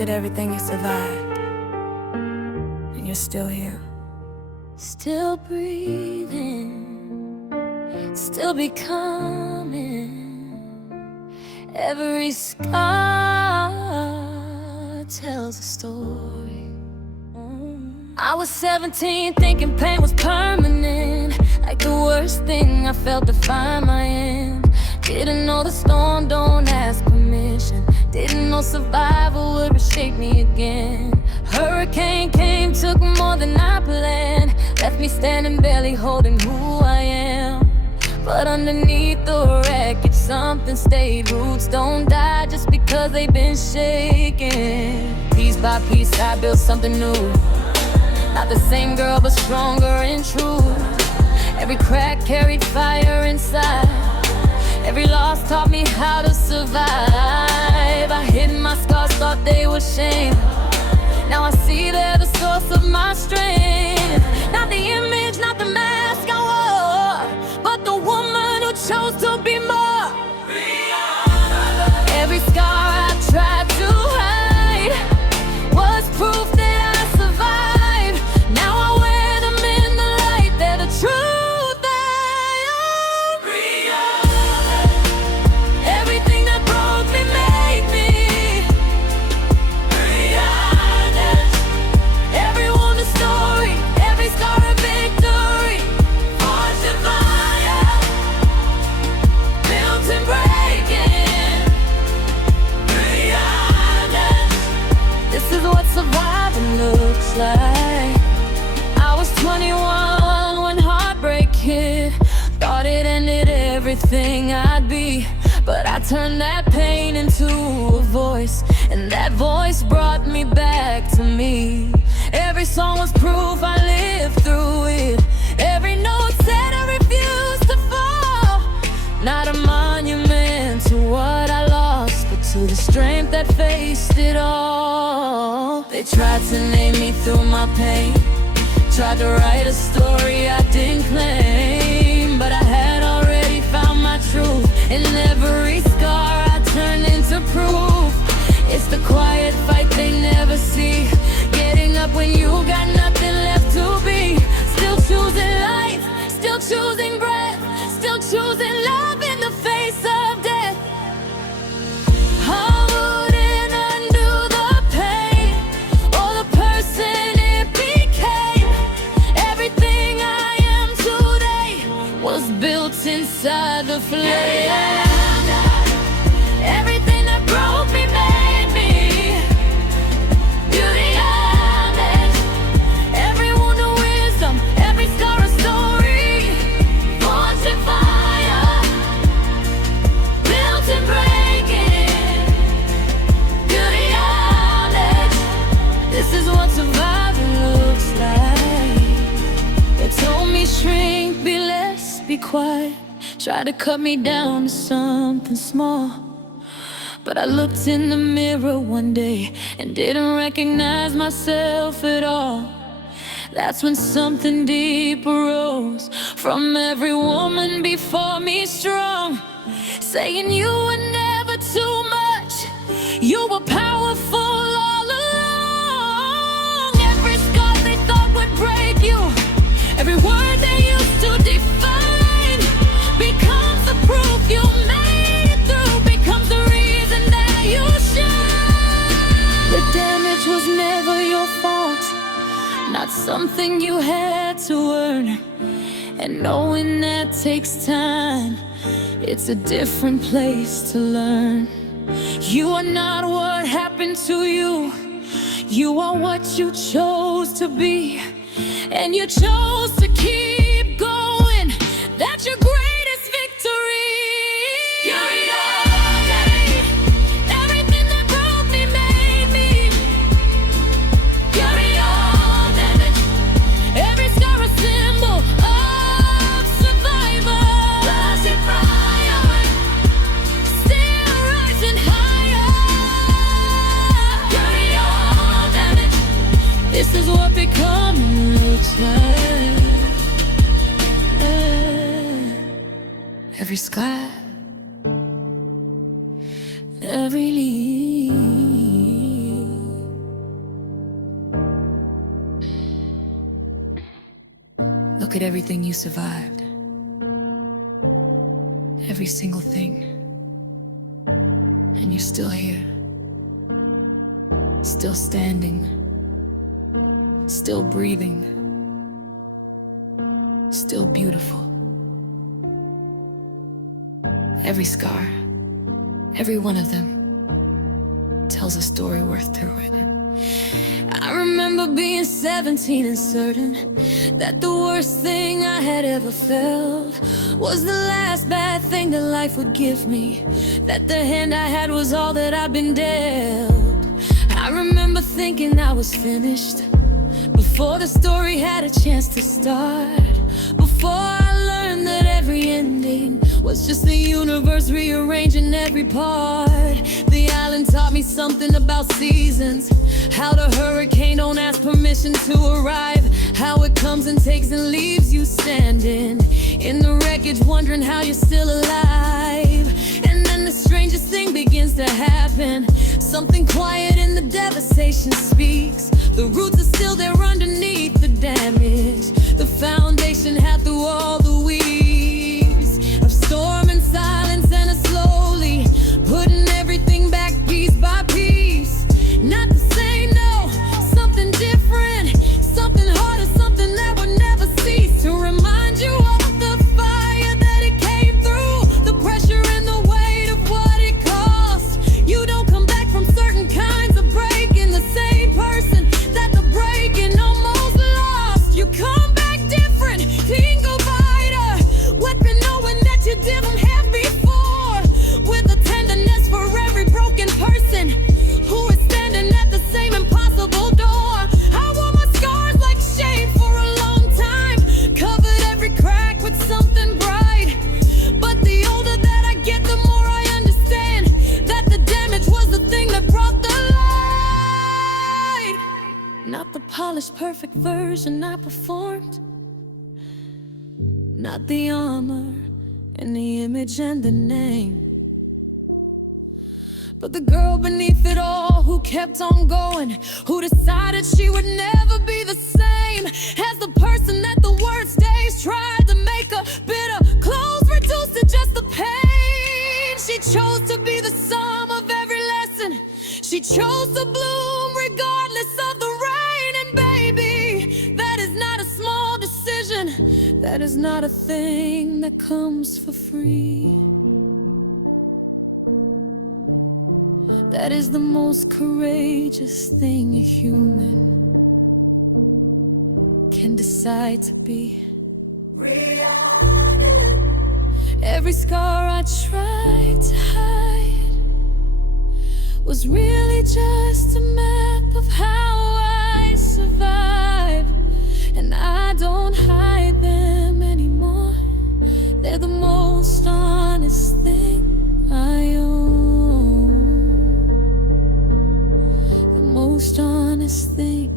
Look at everything you survived, and you're still here. Still breathing, still becoming. Every scar tells a story. I was 17 thinking pain was permanent, like the worst thing I felt defined my end. Didn't know the storm don't ask permission. Didn't know survival would reshape me again. Hurricane came, took more than I planned. Left me standing barely holding who I am. But underneath the wreckage something stayed. Roots don't die just because they've been shaken. Piece by piece I built something new. Not the same girl but stronger and true. Every crack carried fire inside. Every loss taught me how to survive. I hid my scars, thought they were shame. Now I see they're the source of my strength. Not the image, not the mask I wore, but the woman who chose to be more. Rihanna. Every scar I tried to hide was proof that I survived. Now I wear them in the light, they're the truth I am. Rihanna. Everything that broke me made me. Rihanna. Every wound a story, every scar a victory. Forged in fire, built and breaking. Rihanna. This is what surviving looks like. I was 21 when heartbreak hit. Thought it ended everything I'd be, but I turned that pain into a voice, and that voice brought me back to me. Every song was proof I lived through it. Every note said I refused to fall. Not a monument to what I lost, but to the strength that faced it all. They tried to name me through my pain, tried to write a story I didn't claim, but I had already found my truth. In every scar I turned into proof. It's the quiet fight they never see. Getting up when you got nothing left to be. Still choosing life, still choosing breath, still choosing love in the face of death. I wouldn't undo the pain or the person it became. Everything I am today was built inside the flame. Everything that broke me made me. Beauty and it. Every wound a wisdom, every scar a story. Forged in fire, built and breaking. Beauty and it. This is what surviving looks like. They told me shrink, be less, be quiet. Try to cut me down to something small, but I looked in the mirror one day and didn't recognize myself at all. That's when something deep arose from every woman before me, strong, saying you were never too much, you were powerful all along. Every scar they thought would break you, every word they used to define, becomes the proof you made it through, becomes the reason that you shine. The damage was never your fault, not something you had to earn. And knowing that takes time, it's a different place to learn. You are not what happened to you, you are what you chose to be, and you chose to keep going. That's your greatest victory. Everything that broke me made me. Every scar a symbol of survival. Still rising higher. This is what becoming looks like. Every sky, every leaf. at everything you survived. Every single thing. And you're still here. Still standing. Still breathing. Still beautiful. Every scar, every one of them, tells a story worth through it. I remember being 17 and certain that the worst thing I had ever felt was the last bad thing that life would give me, that the hand I had was all that I'd been dealt. I remember thinking I was finished before the story had a chance to start, before I learned that every ending was just the universe rearranging every part. The island taught me something about seasons, how the hurricane don't ask permission to arrive, how it comes and takes and leaves you standing in the wreckage wondering how you're still alive. And then the strangest thing begins to happen. Something quiet in the devastation speaks. The roots are still there underneath the damage. The foundation had through all the weeds of storm and silence, and it's slowly putting everything back piece by piece. Not the same, no, something different, something harder, something that would never cease to remind you of the fire that it came through, the pressure and the weight of what it cost. You don't come back from certain kinds of breaking the same person that the breaking almost lost. You come back different, finger biter, weapon knowing that you didn't have before, with a tenderness for every broken person who is standing at the same impossible door. I wore my scars like shame for a long time, covered every crack with something bright. But the older that I get, the more I understand that the damage was the thing that brought the light. Not the polished, perfect version I performed, not the armor and the image and the name, but the girl beneath it all who kept on going, who decided she would never be the same as the person that the worst days tried to make her bitter. Clothes reduced to just the pain. She chose to be the sum of every lesson. She chose to bloom regardless of the rain. And baby, that is not a small decision. That is not a thing that comes for free. That is the most courageous thing a human can decide to be. Rihanna. Every scar I tried to hide was really just a map of how I survived. And I don't hide them anymore. They're the most honest thing I own. The most honest thing